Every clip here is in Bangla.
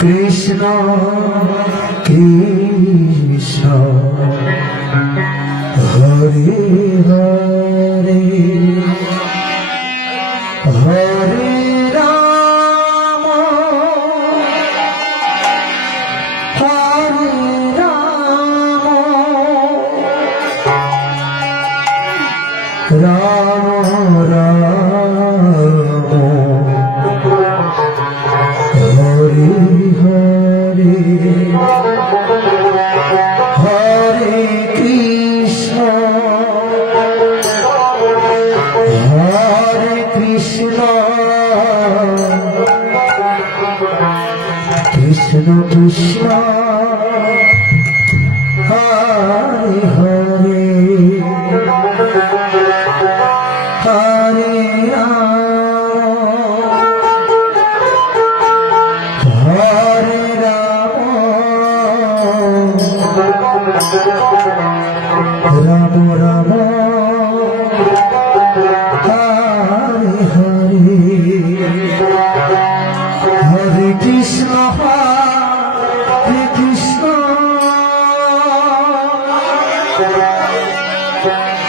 কৃষ্ণ কৃষ্ণ হরি হরি। কৃষ্ণ হরে হরে হরে হরে রাম রাম রাম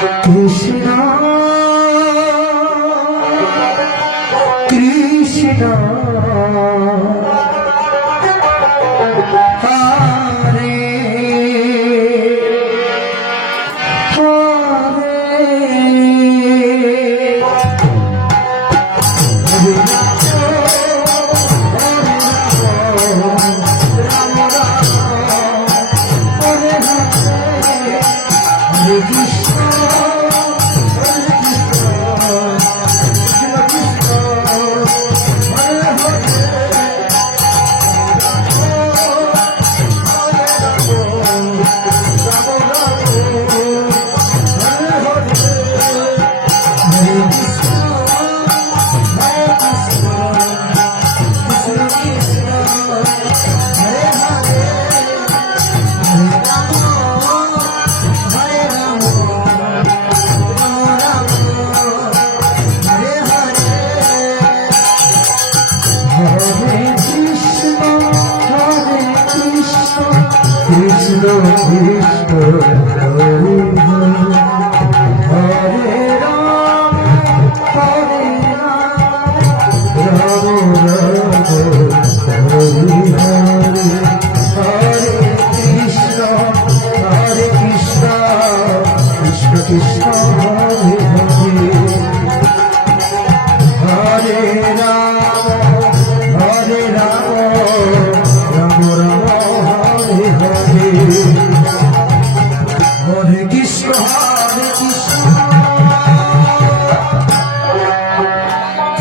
কৃষ্ণ কৃষ্ণ।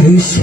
旅行